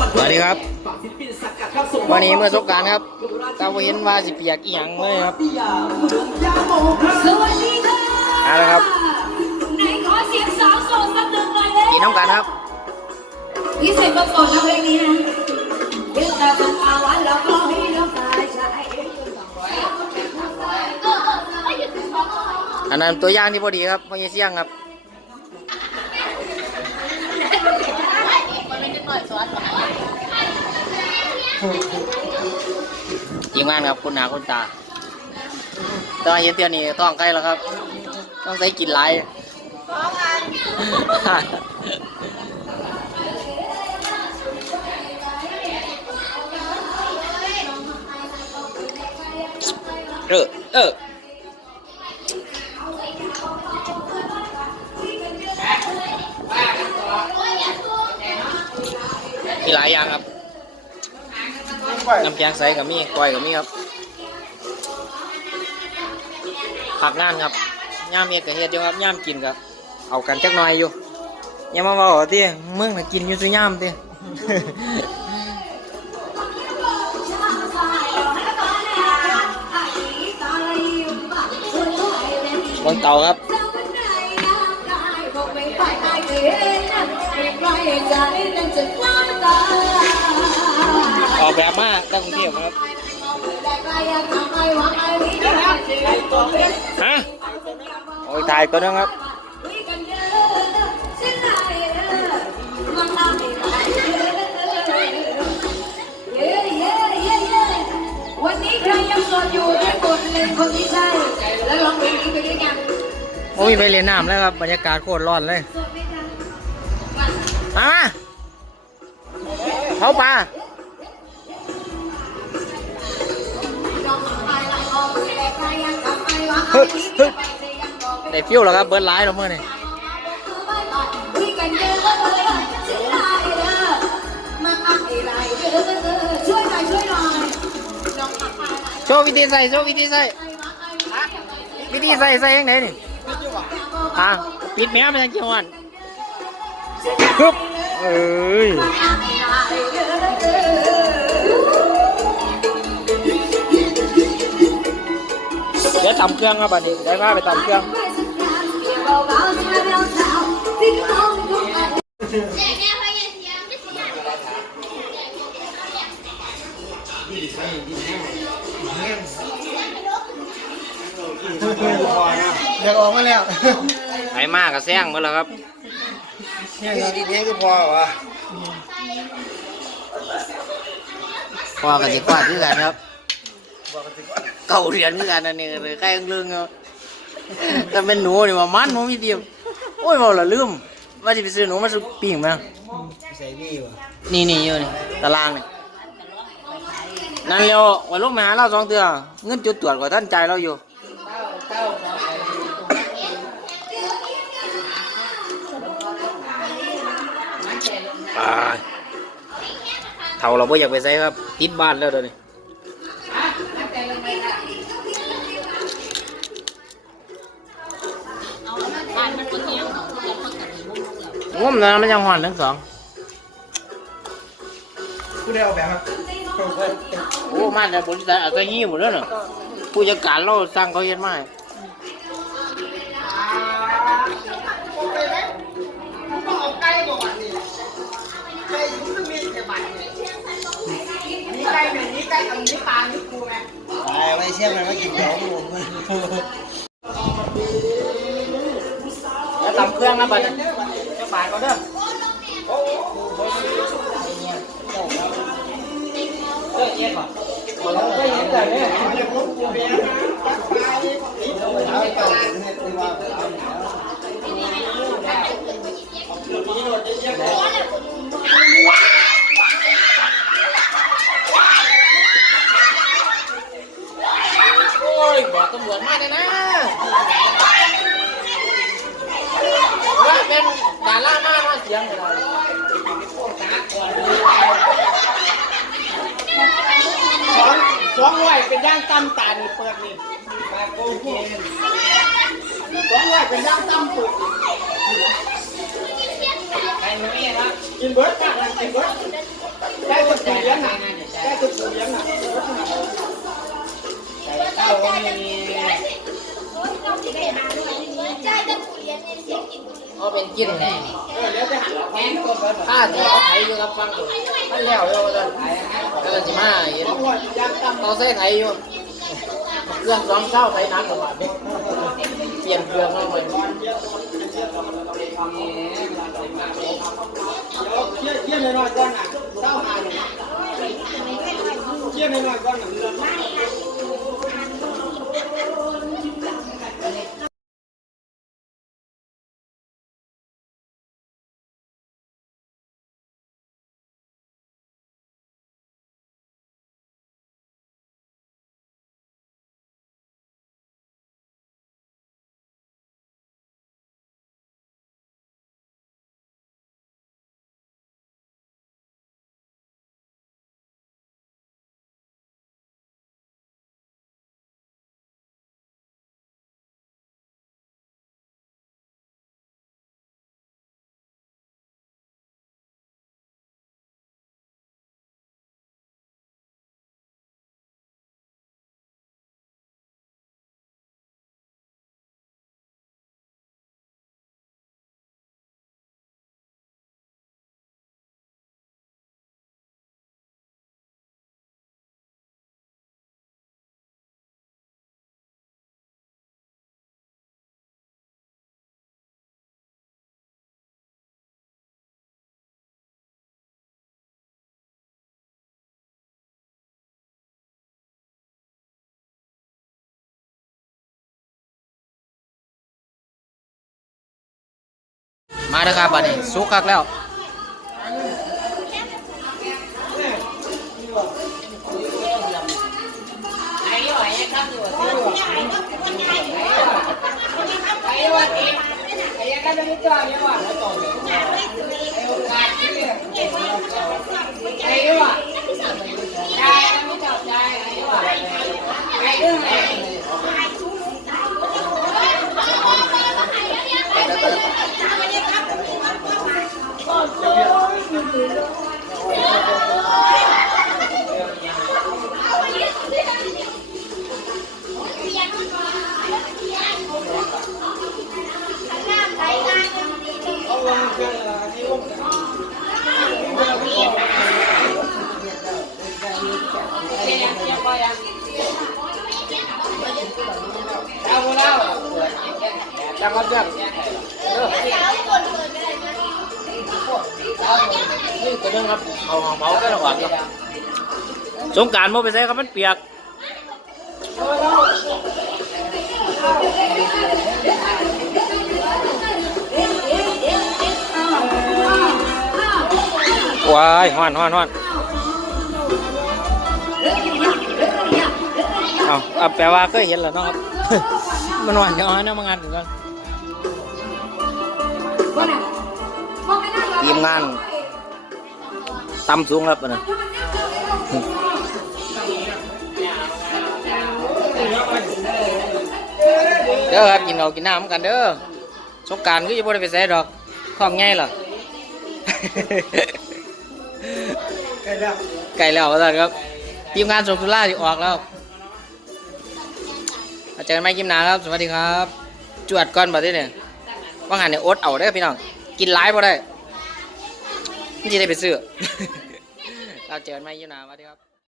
สวัสดีครับ วันนี้เมื่อสงกรารครับตาเห็นว่าสิเปียกอีหยังเลยครับสวัสดีค่ะเอาละครับไหนขอเสียงสาวโสดสักหนึ่งหน่อยเลยกินน้ำกันครับพี่ใส่ประกอบนะเพลงนี้นะเรื่องราวของอาวันแล้วก็ให้น้ำตาชายอันนั้นตัวอย่างที่พอดีครับพ่อเยเสียงครับ ทีมงานครับคุณหนาคุณตาแตอนเย็นเตียวนี้ท้องใกล้แล้วครับ ต้องใส่กินหลายเออเออ มีหลายอย่างครับน้ำแข็งใสกับมีก้อยกับมีครับผักงานครับย่ามเมียกับเฮ็ดอยู่ครับย่ามกินครับเอากันจักหน่อยอยู่อย่ามาบอกที่มึงน่ะกินอยู่ซุย่ามติบนเตาครับ ออกแบบมาตั้งกรุงเทพครับฮะโอ้ยถ่ายตัวนึงครับวันนี้ใครยังโสดอยู่ได้กดเล่นคนที่ใช่แล้วลองเพลงนี้ไปด้วยกันโอ้ยไปเรียนน้ำแล้วครับบรรยากาศโคตรร้อนเลยโสดไห มคะมาเขาปลาเฮ้ยเฮ้ยได้ฟิวแล้วครับ เบิร์ดไลน์แล้วเมื่อนี่ช่วยหน่อยช่วยหน่อยโชว์วิธีใส่โชว์วิธีใส่วิธีใส่ใส่ยังไงนี่อะปิดแมวไปทางเกี่ยววัน ฮึบเอ้ยเดี๋ยวตำเครื่องครับอันนี้เดี๋ยวมาไปตำเครื่องอยากออกมาแล้วไปมากกับแซงหมดแล้วครับ เนี่ยดีนี้ก็พอวะพอกันสิควาดคือกันครับ เก่าเรียนคือกันอันนี้เลยใกล้เรื่องครับแต่เป็นหนูนี่ว่ามันผมมีเดียวโอ้ยบอกละลืมว่าจะไปซื้อหนูมาซื้อปิ้งมาใส่พี่วะนี่นี่อยู่นี่ตารางนี่นั่นเร็ววันลูกมาหาเราสองเตือเงินจุดตรวจกว่าท่านใจายเราอยู่ เท่าเราไม่อยากไปใส่ครับติดบ้านแล้วเดี๋ยวนี้งมนะมันยังหอนทั้งสองผู้ได้ออกแบบครับโอ้มาจากบริษัทอาซาฮีหมดแล้วเนอะผู้จัดการเราสร้างเขาเย็นมาก ตายไม่เชื่อมันก็กินเดี๋ยวผมแล้วตำเครื่องนะบัดนี้จะบาดเขาเด้อเออเย็นป่ะก็เย็นเลยเนี่ย องร้อยเป็นย่างตั้มตานี่เปิดนี่มาโกงเกมสองร้อยเป็นย่างตั้มเปิดไอ้หนุ่นะกินเบิร์ตนะกินเบิร์ดได้ตุ๊กเลี้ยงนะได้ตุ๊กเลี้ยงนะเต้ามีใจจะผู้เลี้ยงเนี่ยเสียงกิน เบิดข้าจะเอาไข่อยู่กับฟังตัวมันแล้วแล้วแล้วแล้วก็จะมาเห็นสองร้อยเป็นย่างตำเราใส่ไข่อยู่เครื่องสองเช้าใส่น้ำกว่านี้เปลี่ยนเครื่องแล้วมันเดี๋ยวเชี่ยเชี่ยน้อยๆก่อนน่ะเต้าหานี่เชี่ยน้อยๆก่อนน่ะ มาแล้วครับบัดนี้สุกคักแล้วเเจ้าคนเจ้านี่ตัวนึงครับเอาของเมาก็ระหว่างครับสงกรารโมไปใส่ครับมันเปียกว้ายฮ้อนฮ้อนฮ้อนเอาเอาแปลว่าเคยเห็นแล้วเนาะครับ มันหวานกันเอาให้น้ำมันงานถึงกัน ทีมงานตำสูงครับนะเด้อครับกินเอากินน้ำกันเด้อสงการก็จะบ่ได้ไปใส่ดอกของง่ายหรอใกล้แล้วไก่แล้วอาจารย์ครับทีมงานส่งสุราที่ออกแล้วอาจารย์ไม่กิมนาครับ สวัสดีครับ จวดก้อนแบบนี้เนี่ยว่างานเนี่ยอดเอาได้อพี่น้อง กินหลายพอได้ ไม่ได้ไปซื้อเราเจอกันไม่กิมนาสวัสดีครับ